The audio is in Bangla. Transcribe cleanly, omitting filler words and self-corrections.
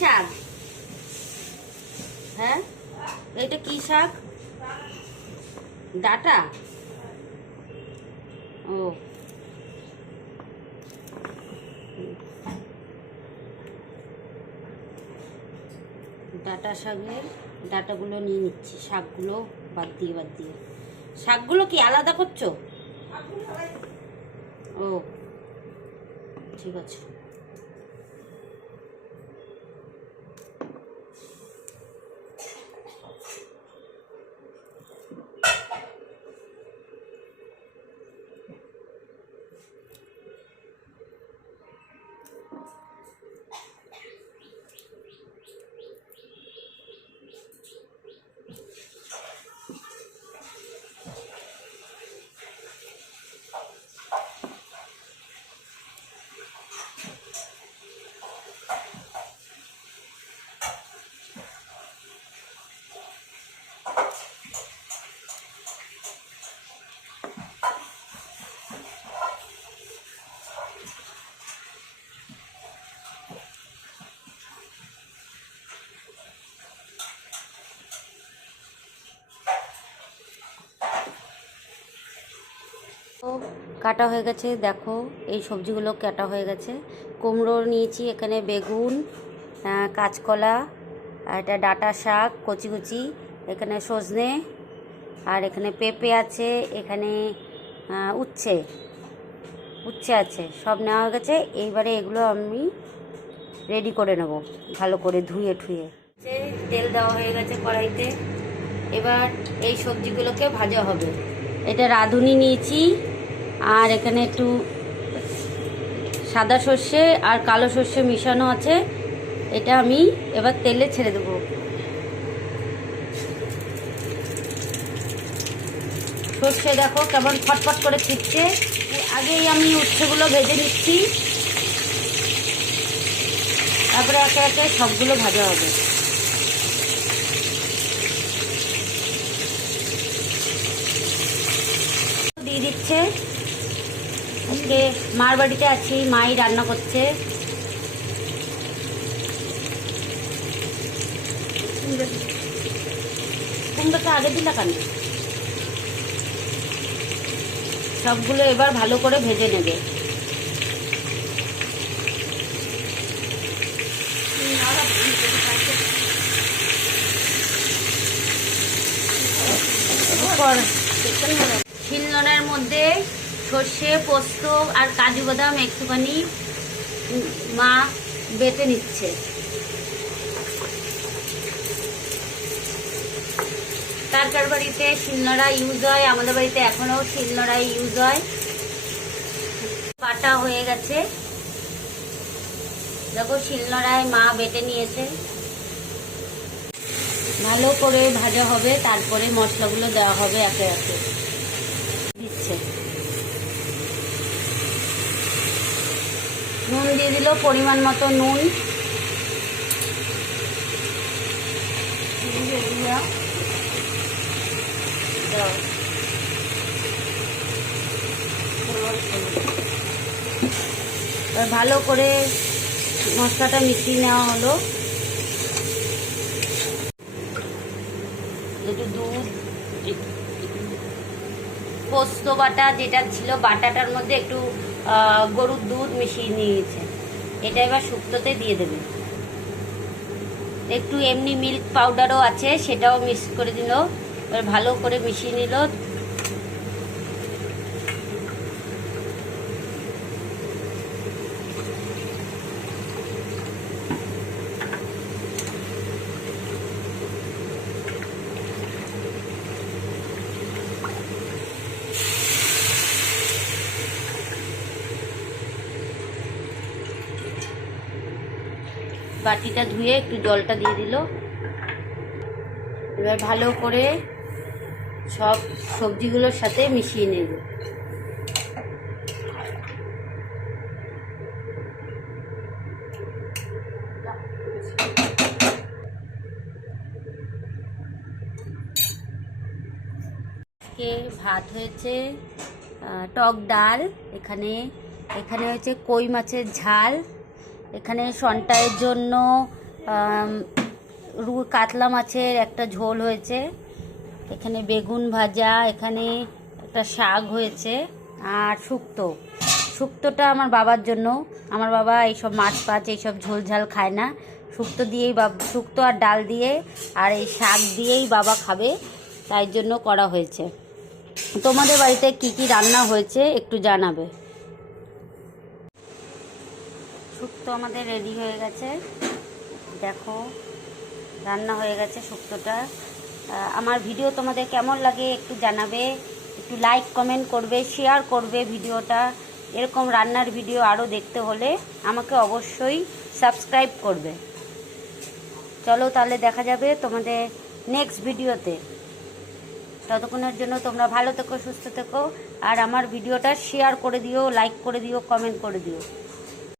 শাক? হ্যাঁ, এটা কি শাক? ডাটা? ও, ডাটা শাকের ডাটাগুলো নিয়ে নিচ্ছি, শাকগুলো বাদ দিয়ে। শাকগুলো কি আলাদা করছো? ও, ঠিক আছে। কাটা হয়ে গেছে, দেখো এই সবজিগুলো কাটা হয়ে গেছে। কুমড়ো নিয়েছি, এখানে বেগুন, কাঁচকলা, এটা ডাঁটা শাক কচি কচি, এখানে সজনে, আর এখানে পেঁপে আছে, এখানে উচ্ছে আছে, সব নেওয়া হয়ে গেছে। এইবারে এগুলো আমি রেডি করে নেব ভালো করে ধুয়ে ঠুয়ে। তেল দেওয়া হয়ে গেছে কড়াইতে, এবার এই সবজিগুলোকে ভাজা হবে। এটা রাঁধুনি নিয়েছি, আর এখানে একটু সাদা সর্ষে আর কালো সর্ষে মিশানো আছে। এটা আমি এবার তেলে ছেড়ে দেবো। সর্ষে দেখো কেমন ফটফট করে ছিটছে। আগেই আমি উচ্ছেগুলো ভেজে নিচ্ছি, তারপরে একে একে সবগুলো ভাজা হবে। দিয়ে দিচ্ছে। আজকে মার বাড়িতে আছি, মাই রান্না করছে। কুমড়োটা আগে দিলা কেন? সবগুলো এবার ভালো করে ভেজে নেবে। শিলনোড়ার মধ্যে সর্ষে, পোস্ত আর কাজু বাদাম একটুখানি মা বেটে নিচ্ছে। কার কার বাড়িতে শিলনোড়া ইউজ হয়, আমাদের বাড়িতে এখনো শিলনোড়াই ইউজ হয়। বাটা হয়ে গেছে, দেখো শিলনোড়ায় মা বেটে নিয়েছে। ভালো করে ভাজা হবে, তারপরে মশলাগুলো দেওয়া হবে একে একে। দিচ্ছে নুন দিয়ে দিল, পরিমাণ মতো নুন। ভালো করে মশলাটা মিশিয়ে নেওয়া হলো। একটু দুধ, পোস্ত বাটা যেটা ছিল বাটাটার মধ্যে একটু গরুর দুধ মিশিয়ে নিয়েছে। এটা এবার শুক্তোতে দিয়ে দেবে। একটু এমনি মিল্ক পাউডারও আছে, সেটাও মিক্স করে দিল। এবার ভালো করে মিশিয়ে নিল। বাটিটা ধুয়ে একটু জলটা দিয়ে দিল। এবার ভালো করে সব সবজিগুলোর সাথে মিশিয়ে নেব। ভাত হয়েছে, টক ডাল, এখানে হয়েছে কই মাছের ঝাল, এখানে সন্টায়ের জন্য কাতলা মাছের একটা ঝোল হয়েছে, এখানে বেগুন ভাজা, এখানে একটা শাক হয়েছে, আর শুক্তোটা আমার বাবার জন্য। আমার বাবা এইসব মাছ ফাছ এইসব ঝোল ঝাল খায় না, শুক্তো আর ডাল দিয়ে আর এই শাক দিয়েই বাবা খাবে, তাই জন্য করা হয়েছে। তোমাদের বাড়িতে কি কি রান্না হয়েছে একটু জানাবে। শুক্তো আমাদের রেডি হয়ে গেছে, দেখো রান্না হয়ে গেছে শুক্তোটা। আমার ভিডিও তোমাদের কেমন লাগে একটু জানাবে, একটু লাইক কমেন্ট করবে, শেয়ার করবে ভিডিওটা। এরকম রান্নার ভিডিও আরও দেখতে হলে আমাকে অবশ্যই সাবস্ক্রাইব করবে। চলো তাহলে দেখা যাবে তোমাদের নেক্সট ভিডিওতে। ততক্ষণের জন্য তোমরা ভালো থেকো, সুস্থ থেকো, আর আমার ভিডিওটা শেয়ার করে দিও, লাইক করে দিও, কমেন্ট করে দিও।